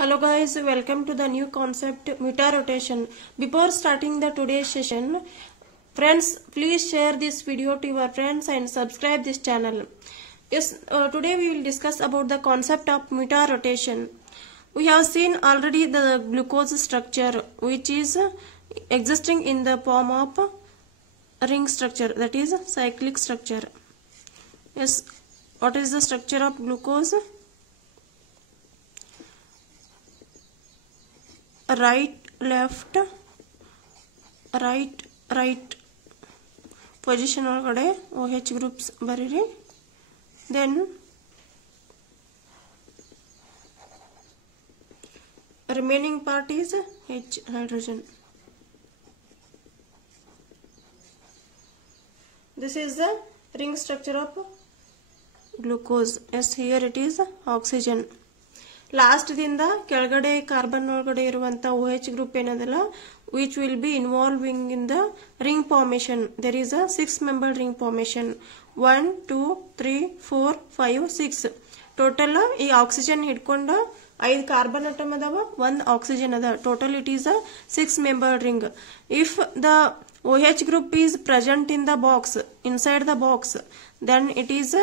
Hello guys, welcome to the new concept meta-rotation. Before starting the today's session, friends, please share this video to your friends and subscribe this channel. Yes, today we will discuss about the concept of meta-rotation. We have seen already the glucose structure which is existing in the form of ring structure, that is cyclic structure. Yes, what is the structure of glucose? Right, left, right position ಒಳಗಡೆ OH groups ಬರೀರಿ. Then remaining part is H hydrogen. This is the ring structure of glucose. Yes, here it is oxygen. Last ದಿಂದ ಕೆಳಗಡೆ carbon ಒಳಗಡೆ ಇರುವಂತ OH group ಏನದಲ್ಲ which will be involving in the ring formation. There is a 6-member ring formation. 1 2 3 4 5 6 total ಈ oxygen ಹಿಡ್ಕೊಂಡು 5 carbon atom ಅದಾವ, 1 oxygen ಅದ. Total it is a 6-member ring. If the OH group is present in the box, inside the box, then it is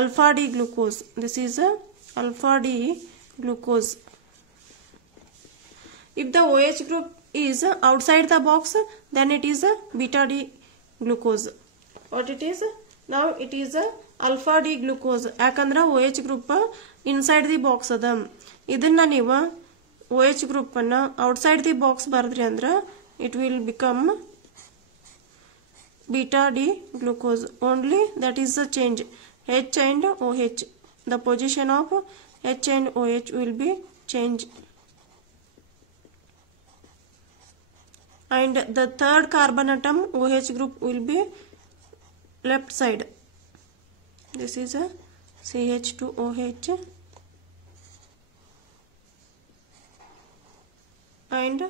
alpha D glucose. This is alpha D glucose. If the OH group is outside the box, then it is beta D glucose. What it is? Now it is alpha D glucose. ಯಾಕಂದ್ರೆ OH group inside the box ಅದ. ಇದನ್ನ ನೀವು OH group ಅನ್ನ outside the box ಬರೆದ್ರಿ ಅಂದ್ರೆ it will become beta D glucose. Only that is the change. H and OH. The position of H and OH will be changed. And the third carbon atom OH group will be left side. This is a CH2OH. And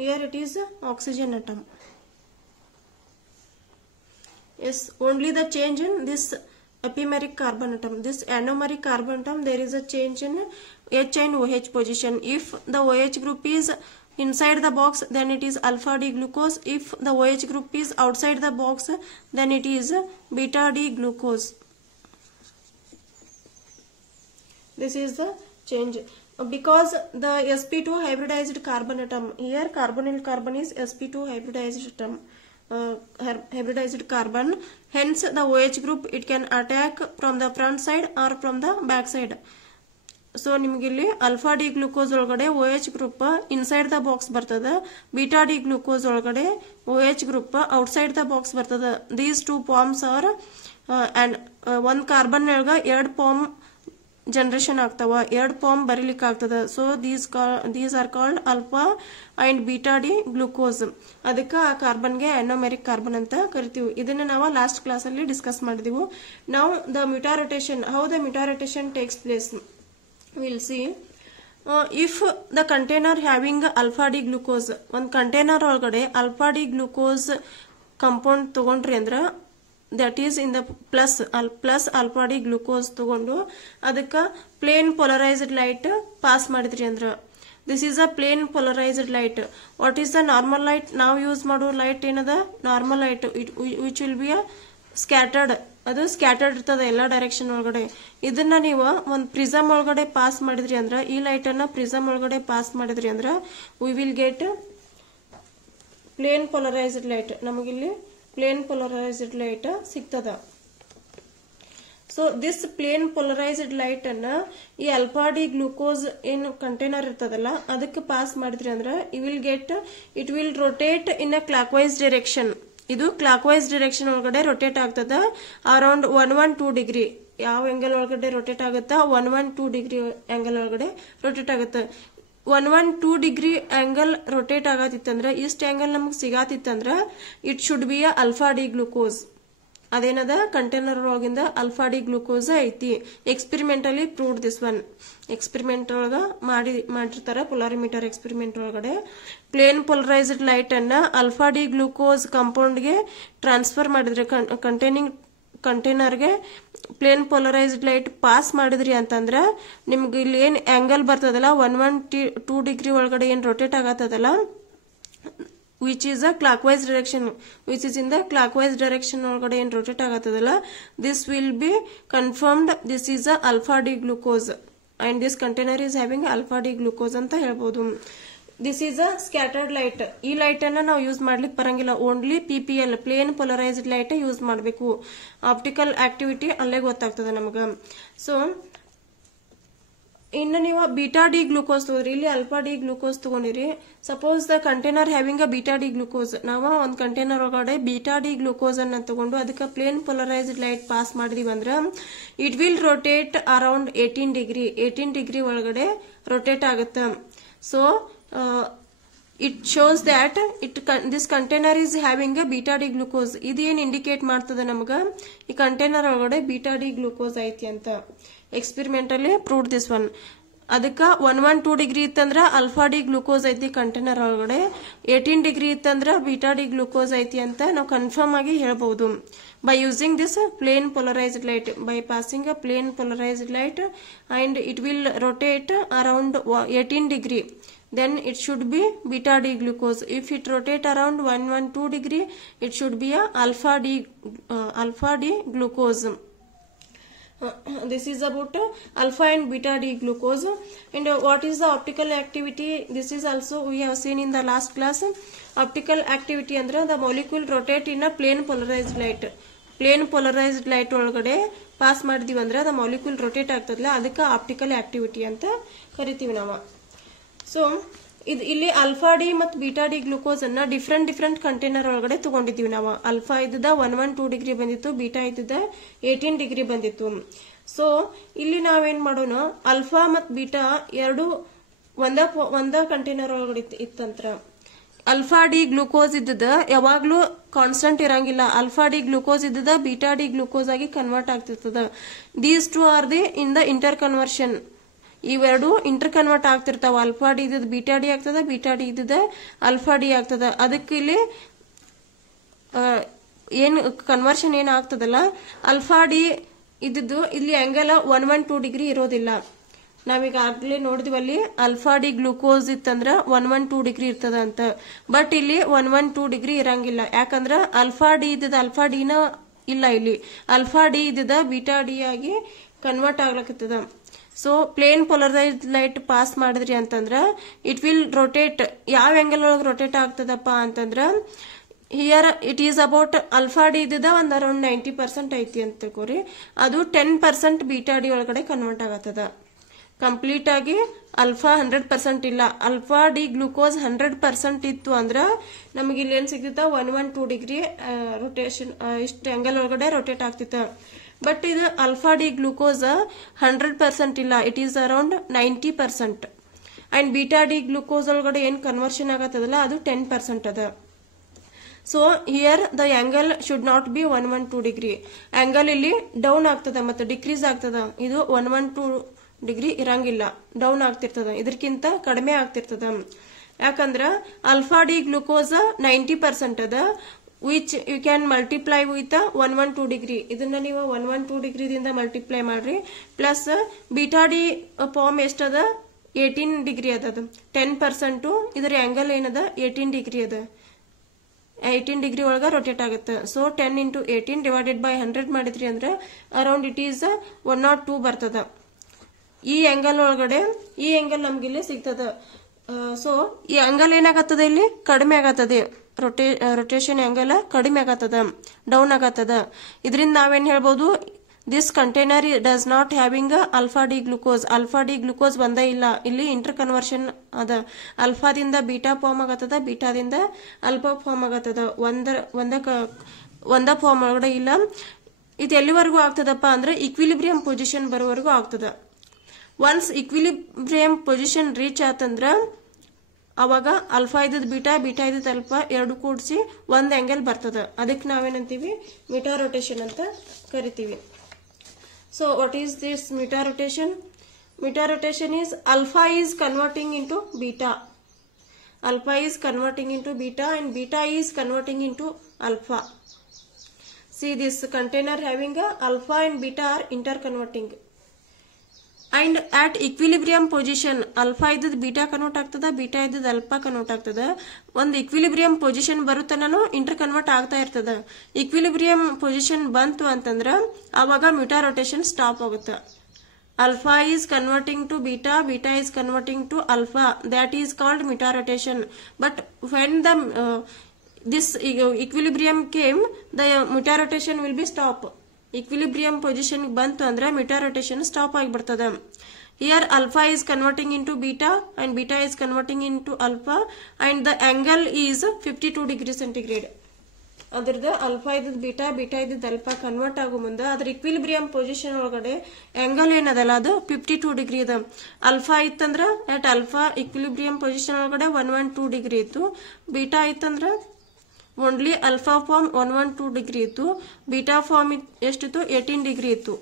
here it is oxygen atom. Yes, only the change in this epimeric carbon atom. This anomeric carbon atom, there is a change in H and OH position. If the OH group is inside the box, then it is alpha D glucose. If the OH group is outside the box, then it is beta D glucose. This is the change. Because the sp2 hybridized carbon atom, here carbonyl carbon is sp2 hybridized atom. Hybridized carbon, hence the OH group it can attack from the front side or from the back side. So ನಿಮಗೆ ಇಲ್ಲಿ alpha D glucose ಒಳಗಡೆ OH group inside the box ಬರ್ತದ, beta D glucose ಒಳಗಡೆ OH group outside the box ಬರ್ತದ. These two forms are and one carbon ಒಳಗ ಎರಡು form generation ಆಗ್ತಾವ, ಎರಡು ಫಾರ್ಮ್ ಬರೀಲಿಕ್ಕೆ ಆಗ್ತದ. So these are called alpha and beta D glucose. ಅದಕ್ಕೆ ಆ ಕಾರ್ಬನ್ಗೆ ಅನೋಮೆರಿಕ್ ಕಾರ್ಬನ್ ಅಂತ ಕರಿತೀವಿ. ಇದನ್ನ ನಾವು ಲಾಸ್ಟ್ ಕ್ಲಾಸ್ ಅಲ್ಲಿ ಡಿಸ್ಕಸ್ ಮಾಡಿದೀವಿ. ನಾವು the mutarotation, how the mutarotation takes place will see. If the container having alpha D glucose, ಒಂದು ಕಂಟೈನರ್ ಒಳಗಡೆ ಅಲ್ಫಾ ಡಿ ಗ್ಲೂಕೋಸ್ ಕಂಪೌಂಡ್ ತಗೊಂಡ್ರಿ ಅಂದ್ರ that is in the plus alpha D glucose ತಗೊಂಡು ಅದಕ್ಕೆ plane polarized light pass ಮಾಡಿದ್ರಿ ಅಂದ್ರ this is a plain polarized light. What is the normal light? ನಾವು use ಮಾಡೋ ಲೈಟ್ ಏನದ normal light, which will be a scattered. ಅದು scattered ಇರ್ತದ ಎಲ್ಲಾ ಡೈರೆಕ್ಷನ್ ಒಳಗಡೆ. ಇದನ್ನ ನೀವು ಒಂದು ಪ್ರಿಸಮ್ ಒಳಗಡೆ ಪಾಸ್ ಮಾಡಿದ್ರಿ ಅಂದ್ರ, ಈ ಲೈಟ್ ಅನ್ನ ಪ್ರಿಸಮ್ ಒಳಗಡೆ ಪಾಸ್ ಮಾಡಿದ್ರಿ ಅಂದ್ರ we will get plain polarized light. ನಮಗಿಲ್ಲಿ ಪ್ಲೇನ್ polarized light ಸಿಗ್ತದ. So this plane polarized light ಅನ್ನ ಈ ಅಲ್ಫಾ ಡಿ ಗ್ಲೂಕೋಸ್ ಏನು ಕಂಟೈನರ್ ಇರ್ತದಲ್ಲ ಅದಕ್ಕೆ ಪಾಸ್ ಮಾಡಿದ್ರಿ ಅಂದ್ರ it will rotate in a clockwise direction. ಇದು ಕ್ಲಾಕ್ ವೈಸ್ ಡೈರೆಕ್ಷನ್ ಒಳಗಡೆ ರೊಟೇಟ್ ಆಗ್ತದ ಅರೌಂಡ್ 112 ಡಿಗ್ರಿ. ಯಾವ ಆಂಗಲ್ ಒಳಗಡೆ ರೊಟೇಟ್ ಆಗುತ್ತಾ 112 ಡಿಗ್ರಿ ಆಂಗಲ್ ಒಳಗಡೆ ರೊಟೇಟ್ ಆಗುತ್ತೆ. 112 ಡಿಗ್ರಿ ಆಂಗಲ್ ರೊಟೇಟ್ ಆಗತ್ತಿತ್ತಂದ್ರ, ಇಷ್ಟ ಆಂಗಲ್ ನಮಗ್ ಸಿಗಾತಿತ್ತಂದ್ರ it should be a alpha D glucose. ಅದೇನದ ಕಂಟೈನರ್ ಒಳಗಿಂದ ಅಲ್ಫಾ ಡಿ ಗ್ಲೂಕೋಸ್ ಐತಿ. Experimentally proved this one. Experiment ಒಳಗ ಮಾಡಿರ್ತಾರ ಪೊಲಾರಿಮೀಟರ್ ಎಕ್ಸ್ಪೆರಿಮೆಂಟ್ ಒಳಗಡೆ ಪ್ಲೇನ್ ಪೊಲರೈಸ್ಡ್ ಲೈಟ್ ಅನ್ನ ಅಲ್ಫಾ ಡಿ ಗ್ಲೂಕೋಸ್ ಕಾಂಪೌಂಡ್ ಗೆ ಟ್ರಾನ್ಸ್ಫರ್ ಮಾಡಿದ್ರೆ ಕಂಟೈನರ್ ಗೆ ಪ್ಲೇನ್ ಪೋಲರೈಸ್ಡ್ ಲೈಟ್ ಪಾಸ್ ಮಾಡಿದ್ರಿ ಅಂತಂದ್ರ ನಿಮ್ಗೆ ಇಲ್ಲಿ ಏನ್ ಆಂಗಲ್ ಬರ್ತದಲ್ಲ 112 ಡಿಗ್ರಿ ಒಳಗಡೆ ಏನ್ rotate ಆಗತ್ತದಲ್ಲ, which is a clockwise direction, which is in the clockwise direction ಒಳಗಡೆ ಏನ್ rotate ಆಗತ್ತದಲ್ಲ, this will be confirmed this is a alpha D glucose and this container is having alpha D glucose ಅಂತ ಹೇಳ್ಬೋದು. This is a scattered light. ಈ light ಅನ್ನ ನಾವು use ಮಾಡ್ಲಿಕ್ಕೆ ಬರಂಗಿಲ್ಲ, only PPL plane polarised light use ಮಾಡಬೇಕು. Optical activity ಅಲ್ಲೇ ಗೊತ್ತಾಗ್ತದೆ ನಮಗ. ಸೊ ಇನ್ನು ನೀವು ಬೀಟಾ ಡಿ ಗ್ಲೂಕೋಸ್ ತಗೋರಿ, ಇಲ್ಲಿ ಅಲ್ಫಾ ಡಿ ಗ್ಲೂಕೋಸ್ ತಗೊಂಡಿರಿ. Suppose the container having a beta D glucose, ನಾವು ಒಂದು ಕಂಟೈನರ್ ಒಳಗಡೆ ಬೀಟಾ ಡಿ ಗ್ಲೂಕೋಸ್ ಅನ್ನ ತಗೊಂಡು ಅದಕ್ಕೆ ಪ್ಲೇನ್ ಪೋಲರೈಸ್ಡ್ ಲೈಟ್ ಪಾಸ್ ಮಾಡಿದೀವಿ ಅಂದ್ರ it will rotate around 18 degree ಒಳಗಡೆ ರೊಟೇಟ್ ಆಗುತ್ತೆ. So it shows that this container is having a beta D glucose. ಇದು ಏನ್ ಇಂಡಿಕೇಟ್ ಮಾಡ್ತದೆ ನಮಗ ಈ ಕಂಟೈನರ್ ಒಳಗಡೆ ಬೀಟಾ ಡಿ ಗ್ಲೂಕೋಸ್ ಐತಿ ಅಂತ. Experimentally proved this one. ಅದಕ್ಕ 112 ಡಿಗ್ರಿ ಇತ್ತಂದ್ರ ಅಲ್ಫಾ ಡಿ ಗ್ಲೂಕೋಸ್ ಐತಿ ಕಂಟೈನರ್ ಒಳಗಡೆ, 18 ಡಿಗ್ರಿ ಇತ್ತಂದ್ರ ಬೀಟಾ ಡಿ ಗ್ಲೂಕೋಸ್ ಐತಿ ಅಂತ ನಾವು ಕನ್ಫರ್ಮ್ ಆಗಿ ಹೇಳ್ಬಹುದು. by using this plane polarized light, by passing a plane polarized light and it will rotate around 18 degree, then it should be beta D glucose. If it rotate around 112 degree, it should be a alpha D glucose. This is about alpha and beta D glucose. And what is the optical activity? This is also we have seen in the last class. Optical activity ಅಂದ್ರೆ the molecule rotate in a plane polarized light. Plane polarised light ಒಳಗಡೆ pass ಮಾಡಿದೀವಿ ಅಂದ್ರೆ the molecule rotate ಆಗ್ತದಲ್ಲ, ಅದಕ್ಕೆ optical activity ಅಂತ ಕರಿತೀವಿ ನಾವು. So ಇಲ್ಲಿ ಅಲ್ಫಾ ಡಿ ಮತ್ತು ಬೀಟಾ ಡಿ ಗ್ಲೂಕೋಸ್ ಅನ್ನ ಡಿಫ್ರೆಂಟ್ ಕಂಟೈನರ್ ಒಳಗಡೆ ತಗೊಂಡಿದ್ದೀವಿ ನಾವು. ಅಲ್ಫಾ ಇದ್ದದ 112 ಡಿಗ್ರಿ ಬಂದಿತ್ತು, ಬೀಟಾ ಇದ್ದದ 18 ಡಿಗ್ರಿ ಬಂದಿತ್ತು. ಸೊ ಇಲ್ಲಿ ನಾವೇನ್ ಮಾಡೋಣ, ಅಲ್ಫಾ ಮತ್ತು ಬೀಟಾ ಎರಡು ಒಂದ ಕಂಟೈನರ್ ಒಳಗಡೆ ಇತ್ತಂತ್ರ. ಅಲ್ಫಾ ಡಿ ಗ್ಲೂಕೋಸ್ ಇದ್ದದ ಯಾವಾಗ್ಲೂ ಕಾನ್ಸ್ಟಂಟ್ ಇರಂಗಿಲ್ಲ. ಅಲ್ಫಾ ಡಿ ಗ್ಲೂಕೋಸ್ ಇದ್ದದ ಬೀಟಾ ಡಿ ಗ್ಲೂಕೋಸ್ ಆಗಿ ಕನ್ವರ್ಟ್ ಆಗ್ತಿರ್ತದ. These two are the in the interconversion. ಇವೆರಡು ಇಂಟರ್ ಕನ್ವರ್ಟ್ ಆಗ್ತಿರ್ತಾವ. ಅಲ್ಫಾ ಡಿ ಇದ್ದದ ಬೀಟಾ ಡಿ ಆಗ್ತದ, ಬೀಟಾ ಡಿ ಇದ್ದದ ಅಲ್ಫಾ ಡಿ ಆಗ್ತದ. ಅದಕ್ಕೆ ಇಲ್ಲಿ ಏನ್ ಕನ್ವರ್ಷನ್ ಏನ್ ಆಗ್ತದಲ್ಲ, ಅಲ್ಫಾ ಡಿ ಇದ್ದದ್ದು ಇಲ್ಲಿ ಆಂಗಲ್ 112 ಡಿಗ್ರಿ ಇರೋದಿಲ್ಲ. ನಾವೀಗ ಆಗ್ಲೇ ನೋಡಿದ್ವಲ್ಲಿ ಅಲ್ಫಾ ಡಿ ಗ್ಲೂಕೋಸ್ ಇತ್ತಂದ್ರ 112 ಡಿಗ್ರಿ ಇರ್ತದ ಅಂತ. ಬಟ್ ಇಲ್ಲಿ 112 ಡಿಗ್ರಿ ಇರಂಗಿಲ್ಲ. ಯಾಕಂದ್ರ ಅಲ್ಫಾ ಡಿ ಇದ್ದದ ಅಲ್ಫಾ ಡಿನ ಇಲ್ಲ, ಇಲ್ಲಿ ಅಲ್ಫಾ ಡಿ ಇದ್ದದ ಬೀಟಾ ಡಿ ಆಗಿ ಕನ್ವರ್ಟ್ ಆಗ್ಲಕತ್ತದ. So plane polarised light pass ಮಾಡಿದ್ರಿ ಅಂತಂದ್ರ ಇಟ್ ವಿಲ್ ರೊಟೇಟ್. ಯಾವ ಆಂಗಲ್ ಒಳಗೆ ರೊಟೇಟ್ ಆಗ್ತದಪ್ಪ ಅಂತಂದ್ರ here it is about alpha D ಇದ್ದದ ಒಂದ್ ಅರೌಂಡ್ 90% ಐತಿ ಅಂತ ತಿಳ್ಕೊರಿ. ಅದು 10% ಬೀಟಾ ಡಿ ಒಳಗಡೆ ಕನ್ವರ್ಟ್ ಆಗತ್ತದ. ಕಂಪ್ಲೀಟ್ ಆಗಿ ಅಲ್ಫಾ 100% ಇಲ್ಲ. ಅಲ್ಫಾ ಡಿ ಗ್ಲೂಕೋಸ್ 100% ಇತ್ತು ಅಂದ್ರ ನಮಗೆ ಇಲ್ಲಿ ಏನ್ ಸಿಗ್ತಿತ್ತ, 112 ಡಿಗ್ರಿ ರೊಟೇಷನ್ ಇಷ್ಟು ಆಂಗಲ್ ಒಳಗಡೆ ರೊಟೇಟ್ ಆಗ್ತಿತ್ತ. ಬಟ್ ಇದು ಅಲ್ಫಾ ಡಿ ಗ್ಲೂಕೋಸ್ 100% ಇಲ್ಲ, it is around 90%. And beta D glucose ಒಳಗಡೆ ಏನ್ ಕನ್ವರ್ಷನ್ ಆಗತ್ತದಲ್ಲ ಅದು 10% ಅದ. So here the angle should not be 112 degree. Angle ಇಲ್ಲಿ ಡೌನ್ ಆಗ್ತದ ಮತ್ತೆ ಡಿಕ್ರೀಸ್ ಆಗ್ತದ. ಇದು 112 ಡಿಗ್ರಿ ಇರಂಗಿಲ್ಲ, ಡೌನ್ ಆಗ್ತಿರ್ತದ, ಇದಕ್ಕಿಂತ ಕಡಿಮೆ ಆಗ್ತಿರ್ತದ. ಯಾಕಂದ್ರ ಅಲ್ಫಾ ಡಿ ಗ್ಲೂಕೋಸ್ 90% ಅದ, which you can multiply with 112 degree. ಇದನ್ನ ನೀವು 112 ಡಿಗ್ರಿದಿಂದ ಮಲ್ಟಿಪ್ಲೈ ಮಾಡ್ರಿ. ಪ್ಲಸ್ ಬೀಟಾ ಡಿ ಫಾರ್ಮ್ ಎಷ್ಟದ, 18 ಡಿಗ್ರಿ ಅದ. 10% ಇದರ ಆಂಗಲ್ ಏನದ 18 ಡಿಗ್ರಿ ಅದ. 18 ಡಿಗ್ರಿ ಒಳಗ ರೊಟೇಟ್ ಆಗುತ್ತೆ. ಸೊ 10 into 18 ಡಿವೈಡೆಡ್ ಬೈ 100 ಮಾಡಿದ್ರಿ ಅಂದ್ರೆ ಅರೌಂಡ್ ಇಟ್ ಈಸ್ 102 ಬರ್ತದ. ಈ ಆಂಗಲ್ ಒಳಗಡೆ ಈ ಆಂಗಲ್ ನಮ್ಗೆ ಇಲ್ಲಿ ಸಿಗ್ತದ. ಸೊ ಈ ಆಂಗಲ್ ಏನಾಗತ್ತದ, ಇಲ್ಲಿ ಕಡಿಮೆ ಆಗತ್ತದೆ. ರೊಟೇಷನ್ ಆಂಗಲ್ ಕಡಿಮೆ ಆಗತ್ತದ, ಡೌನ್ ಆಗತ್ತದ. ಇದರಿಂದ ನಾವೇನ್ ಹೇಳ್ಬೋದು, this container does not having alpha D glucose. Alpha D glucose ಬಂದೇ ಇಲ್ಲ, ಇಲ್ಲಿ ಇಂಟರ್ ಕನ್ವರ್ಷನ್ ಅದ. ಅಲ್ಫಾದಿಂದ ಬೀಟಾ ಫಾರ್ಮ್ ಆಗತ್ತದ, ಬೀಟಾದಿಂದ ಅಲ್ಫಾ ಫಾರ್ಮ್ ಆಗತ್ತದ. ಒಂದ ಫಾರ್ಮ್ ಒಳಗಡೆ ಇಲ್ಲ. ಇದು ಎಲ್ಲಿವರೆಗೂ ಆಗ್ತದಪ್ಪ ಅಂದ್ರೆ ಇಕ್ವಿಲಿಬ್ರಿಯಂ ಪೊಸಿಷನ್ ಬರೋವರೆಗೂ ಆಗ್ತದ. ಒನ್ಸ್ ಇಕ್ವಿಲಿಬ್ರಿಯಂ ಪೊಸಿಷನ್ ರೀಚ್ ಆತಂದ್ರ ಅವಾಗ ಅಲ್ಫಾ ಇದ್ದದ್ ಬೀಟಾ, ಬೀಟಾ ಇದ್ದದ್ ಅಲ್ಫಾ ಎರಡು ಕೂಡಿಸಿ ಒಂದ್ ಆಂಗಲ್ ಬರ್ತದ. ಅದಕ್ಕೆ ನಾವೇನಂತೀವಿ, ಮೀಟಾ ರೊಟೇಷನ್ ಅಂತ ಕರಿತೀವಿ. So what is this meta rotation? Meta rotation is alpha is converting into beta, alpha is converting into beta and beta is converting into alpha. see this container having a alpha and beta are interconverting. And at equilibrium position alpha iddud beta convert ಆಗ್ತದ, beta iddud alpha convert ಆಗ್ತದ. ಒಂದು equilibrium position ಬರುತ್ತನೂ interconvert ಆಗ್ತಾ ಇರ್ತದ. equilibrium position ಬಂತು ಅಂತಂದ್ರ ಆವಾಗ meta rotation stop ಆಗುತ್ತೆ. Alpha is converting to beta, beta is converting to alpha. That is called meta rotation. But when the this equilibrium came, the meta rotation will be stop. Equilibrium position bantu andre meta rotation stop ಆಗಿಬಿಡ್ತದ. Here alpha is converting into beta and beta is converting into alpha and the angle is 52 degree centigrade. ಅದರದ alpha ಇದ್ದದ beta, beta ಇದ್ದದ alpha convert ಆಗೋ ಮುಂದೆ ಅದರ equilibrium position ಒಳಗಡೆ angle ಏನದಲ್ಲ ಅದು 52 degree ಇದೆ. alpha ಇತ್ತಂದ್ರ at alpha equilibrium position ಒಳಗಡೆ 112 ಡಿಗ್ರಿ ಇತ್ತು. beta ಇತ್ತಂದ್ರ only alpha form 112 ಡಿಗ್ರಿ ಇತ್ತು. beta form ಎಷ್ಟಿತ್ತು 18 ಡಿಗ್ರಿ ಇತ್ತು.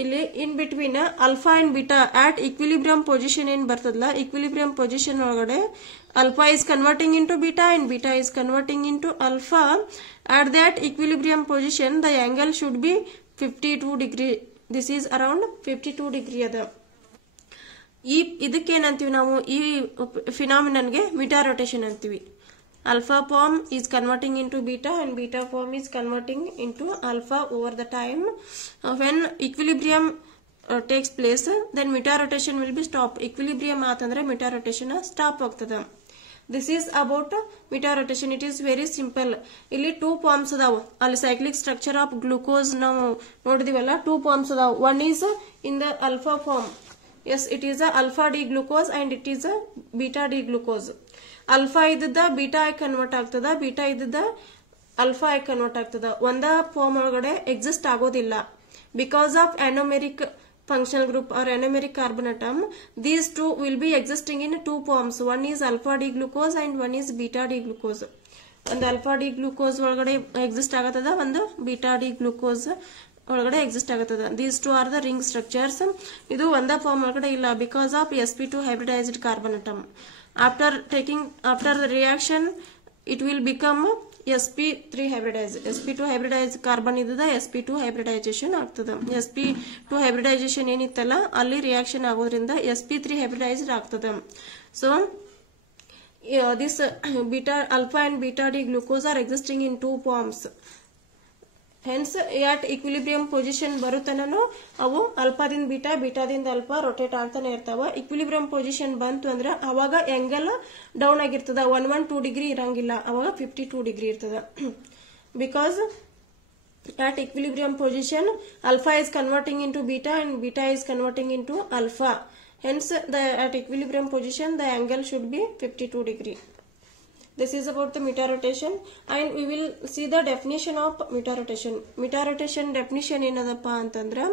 ಇಲ್ಲಿ in between alpha and beta at equilibrium position ಏನ್ ಬರ್ತದಲ್ಲ, equilibrium position ಒಳಗಡೆ alpha is converting into beta and beta is converting into alpha. At that equilibrium position the angle should be 52 degree. This is around 52 degree ಅದ. ಇದಕ್ಕೆ ಏನಂತೀವಿ ನಾವು, ಈ ಫಿನಾಮಿನನ್ಗೆ meta rotation ಅಂತೀವಿ. Alpha form is converting into beta and beta form is converting into alpha over the time. When equilibrium takes place, then meta rotation will be stop. Equilibrium ಆತಂದ್ರೆ meta rotation stop ಆಗ್ತದ. This is about meta rotation. It is very simple. ಇಲ್ಲಿ 2 forms ಅದಾವ. ಅಲ್ಲಿ cyclic structure of glucose ನಾವು ನೋಡಿದಿವಲ್ಲ, 2 forms ಅದಾವ. One is in the alpha form. Yes, it is a alpha D glucose and it is a beta D glucose. Alpha ಇದ್ದದ beta ಆಗಿ convert ಆಗ್ತದ, beta ಇದ್ದದ alpha ಆಗಿ convert ಆಗ್ತದ. ಒಂದ form ಒಳಗಡೆ ಎಕ್ಸಿಸ್ಟ್ ಆಗೋದಿಲ್ಲ. Because of anomeric functional group or anomeric carbon atom, these two will be existing in 2 forms. One is alpha D glucose and one is beta D glucose. ಒಂದು alpha D glucose ಒಳಗಡೆ exist ಆಗತದ, ಒಂದು beta D glucose ಒಳಗಡೆ exist ಆಗತದ. These two are the ring structures. ಇದು ಒಂದ form ಒಳಗಡೆ ಇಲ್ಲ because of sp2 hybridized carbon atom. After the reaction it will become sp3 hybridized. sp2 hybridized carbon ಇದ್ದದ sp2 hybridization ಆಗ್ತದ. sp2 hybridization ಏನಿತ್ತಲ್ಲ ಅಲ್ಲಿ reaction ಆಗೋದ್ರಿಂದ sp3 hybridized ಆಗ್ತದ. So this beta alpha and beta D glucose are existing in 2 forms. Hence at equilibrium position ಬರುತ್ತನೂ ಅವು ಅಲ್ಫಾದಿಂದ beta, ಬೀಟಾದಿಂದ alpha rotate ಆಗ್ತಾನೆ ಇರ್ತಾವ. equilibrium position ಬಂತು ಅಂದ್ರೆ ಅವಾಗ ಆಂಗಲ್ ಡೌನ್ ಆಗಿರ್ತದ, 112 ಡಿಗ್ರಿ ಇರಂಗಿಲ್ಲ, ಅವಾಗ 52 ಡಿಗ್ರಿ ಇರ್ತದ. Because at equilibrium position alpha is converting into beta and beta is converting into alpha. Hence at equilibrium position the angle should be 52 degree. This is about the meta rotation and we will see the definition of meta rotation. Meta rotation definition ಏನದಪ್ಪ ಅಂತಂದ್ರೆ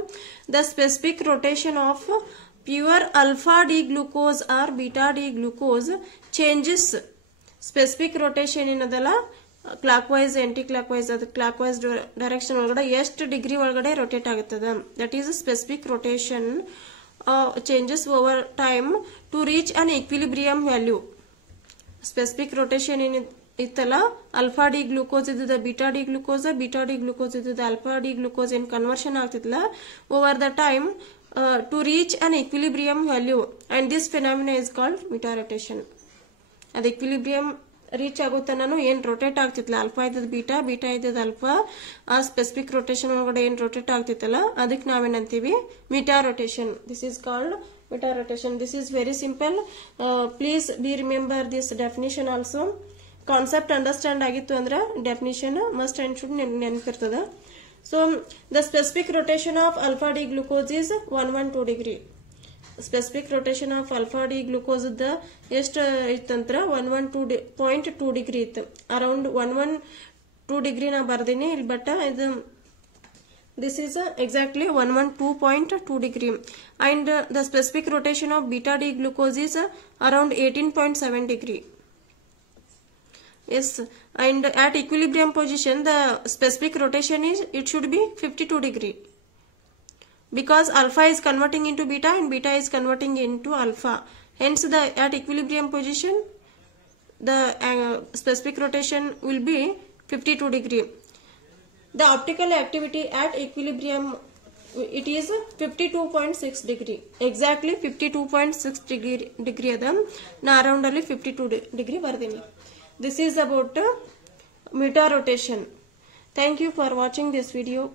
the specific rotation of pure alpha D glucose or beta D glucose changes. Specific rotation ಏನದಲ್ಲ clockwise anti clockwise ಅದು clockwise direction ಒಳಗಡೆ ಎಷ್ಟು degree ಒಳಗಡೆ rotate ಆಗುತ್ತದ, that is a specific rotation changes over time to reach an equilibrium value. Specific rotation ಇತ್ತಲ್ಲ, alpha D glucose ಇದ್ದದ beta D glucose, beta D glucose ಇದ್ದದ alpha D glucose ಏನ್ conversion ಆಗ್ತಿತ್ತಲ್ಲ over the time to reach an equilibrium value and this phenomena is called meta rotation. ಅದು equilibrium reach ಆಗುತ್ತಾನು ಏನ್ rotate ಆಗ್ತಿತ್ತಲ್ಲ, alpha ಇದ್ದದ beta, beta ಇದ್ದದ alpha, ಆ specific rotation ಒಳಗಡೆ ಏನ್ ರೊಟೇಟ್ ಆಗ್ತಿತ್ತಲ್ಲ ಅದಕ್ಕೆ ನಾವೇನಂತೀವಿ meta rotation. This is called meta rotation. This is very simple. Please be remember this definition also. Concept understand ಆಗಿತ್ತು ಅಂದ್ರೆ definition must and should ನೆನಪಿರ್ತದ. So the specific rotation of alpha D glucose is 112 degree. Specific rotation of alpha D glucose the ಎಷ್ಟು ಇತ್ತಂದ್ರ 112.2 degree ಇತ್ತು. Around 112 degree ನಾ ಬರ್ದೀನಿ ಇಲ್ಲಿ, but ಇದು this is exactly 112.2 degree and the specific rotation of beta D glucose is around 18.7 degree. Yes, and at equilibrium position the specific rotation is, it should be 52 degree because alpha is converting into beta and beta is converting into alpha. Hence the at equilibrium position the specific rotation will be 52 degree. The optical activity at equilibrium, it is 52.6 degree. Exactly 52.6 degree ada. Na around only 52 degree vardini. This is about meter rotation. Thank you for watching this video.